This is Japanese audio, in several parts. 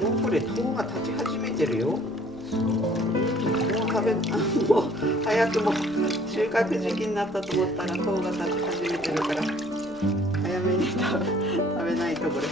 もうこれ糖が立ち始めてるよ。もうもう早くも収穫時期になったと思ったら糖が立ち始めてるから早めに食べないとこれ。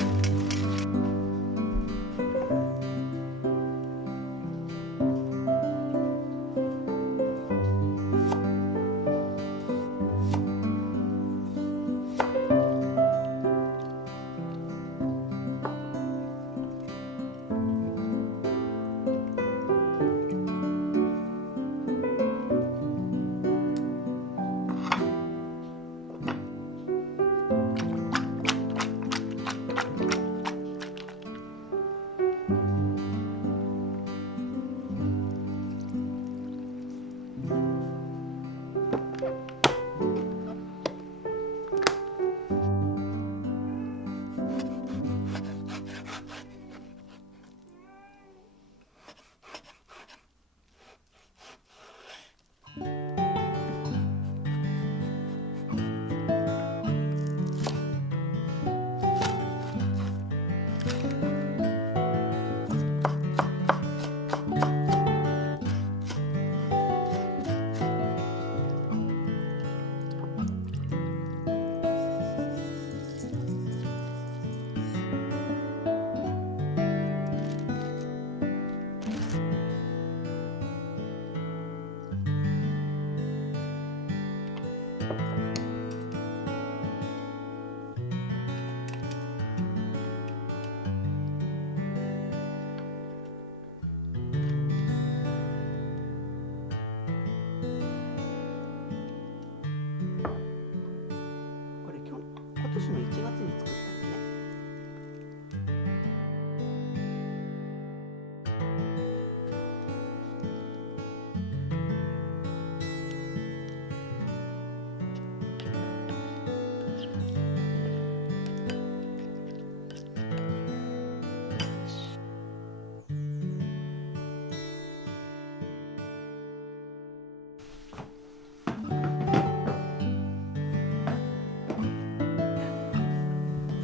今年の1月に作ったんだね。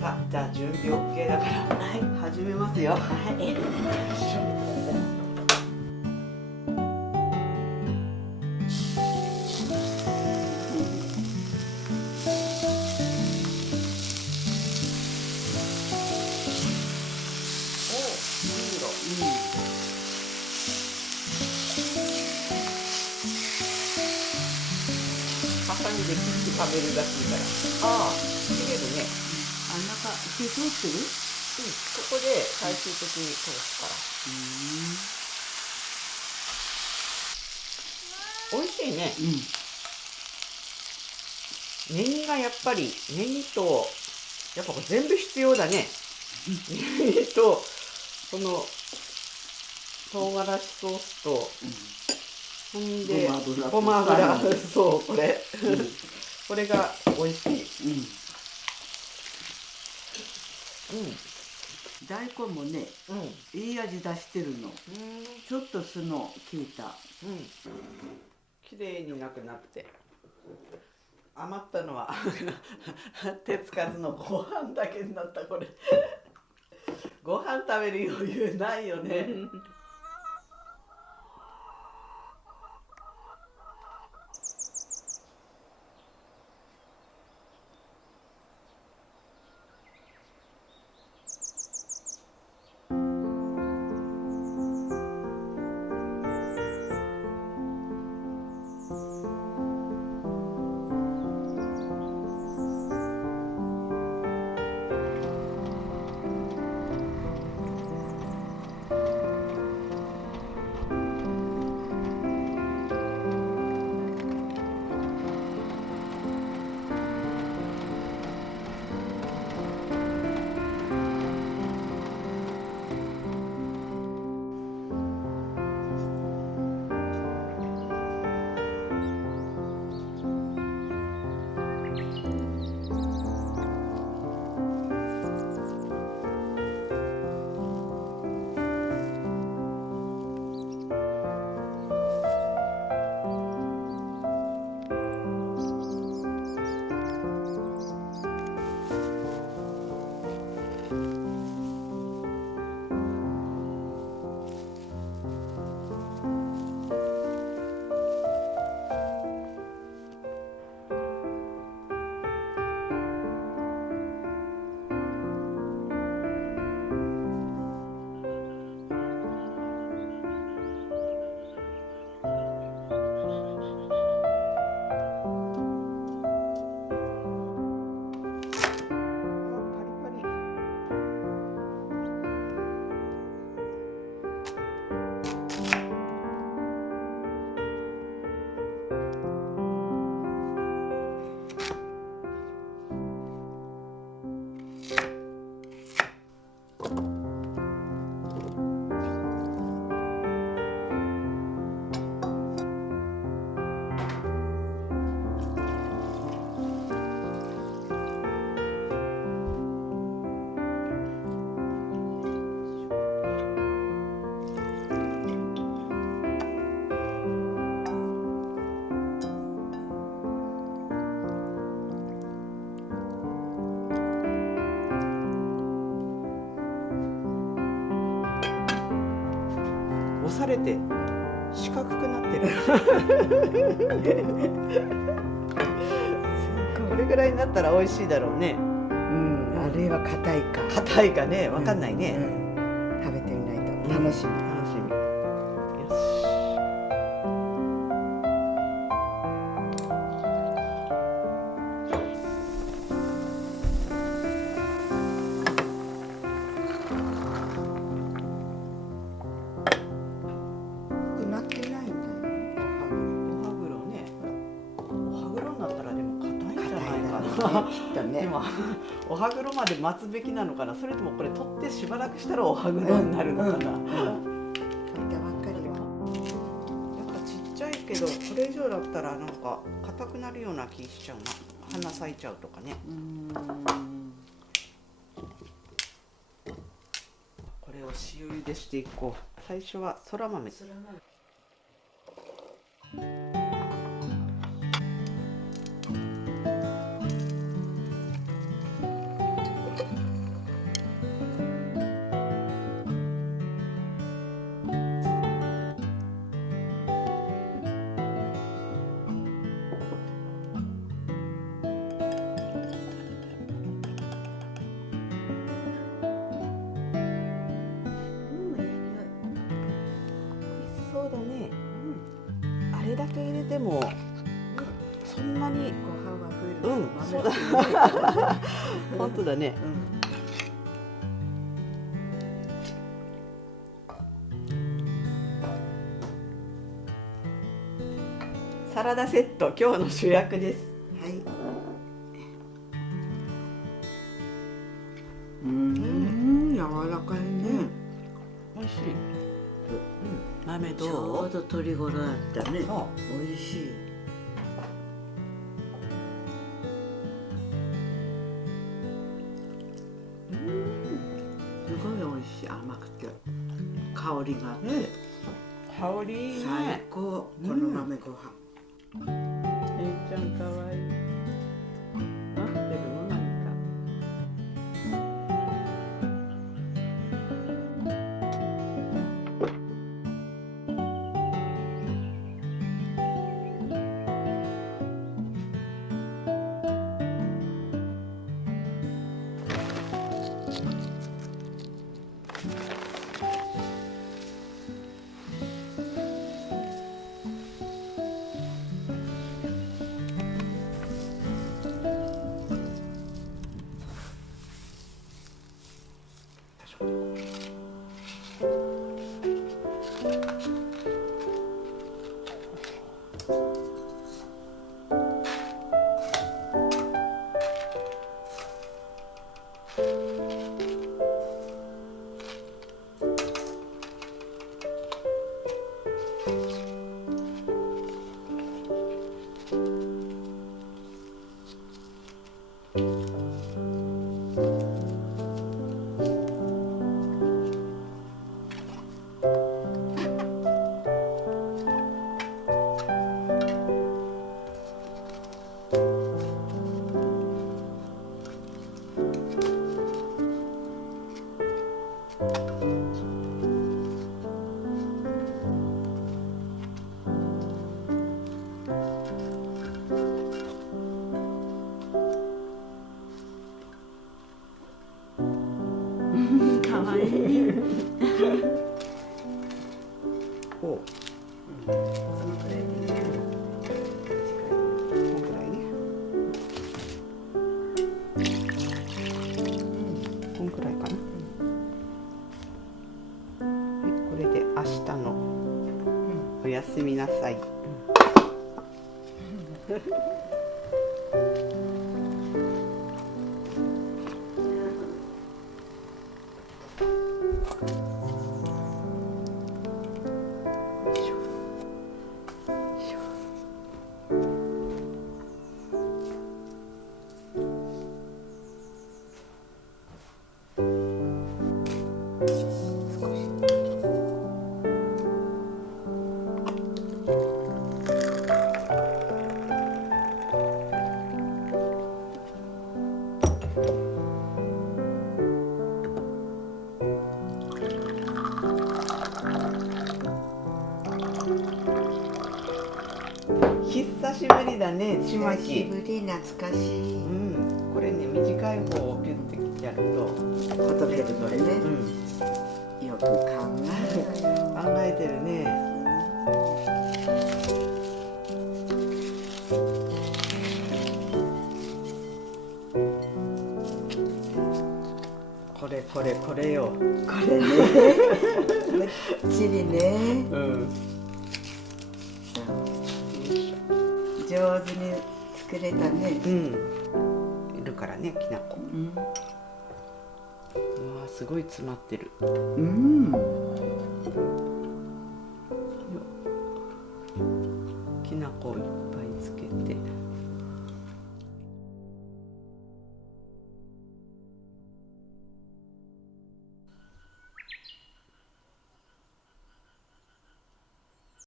さあ、じゃあ準備 OK だから、始めますよ。ハサミで切って食べるらしいから。ああ、切れるね。中火通ってる？ここで最終的に通すから。美味しいね。ネギがやっぱりネギとやっぱこれ全部必要だね。ネギとこの唐辛子ソースと、ほんでごま油、そうこれ、これが美味しい。大根もね、いい味出してるの。ちょっと酢の効いた。綺麗になくなって。余ったのは手つかずのご飯だけになったこれ。ご飯食べる余裕ないよね。れて四角くなってる。これぐらいになったら美味しいだろうね。うん、あれは硬いか。硬いかね、わかんないね。食べてみないと楽しみ。楽しみ。よなってないんだよ。おはぐろね。おはぐろになったらでも硬いんじゃないかな。きっとね。でもおはぐろまで待つべきなのかな。それともこれ取ってしばらくしたらおはぐろになるのかな。取ったばっかりは。やっぱちっちゃいけどこれ以上だったらなんか硬くなるような気しちゃうな。花咲いちゃうとかね。これを塩茹でしていこう。最初はそら豆。そうだね。あれだけ入れてもそんなにご飯は増える。そうだ。本当だね。サラダセット、今日の主役です。はい。柔らかいね。美味しい。豆ちょどう？うど鶏ごろだったね。そう。美味しい。すごい美味しい。甘くて香りがあって、香りいいね。最高。この豆ご飯。えいちゃんかわいい。待ってるの何か。かわいい。お、そのくらいでいい。このくらいね。こんくらいかな。はい、これで明日のおやすみなさい。だね、ちま久しき。ぶり、懐かしい。これね、短い方をピュッてやるとほどけるのね。よく考えるよ。考えてるね。これよ。これね、むっちりね。上手に作れたね。いるからね、きなこ。うわ、すごい詰まってる。きなこ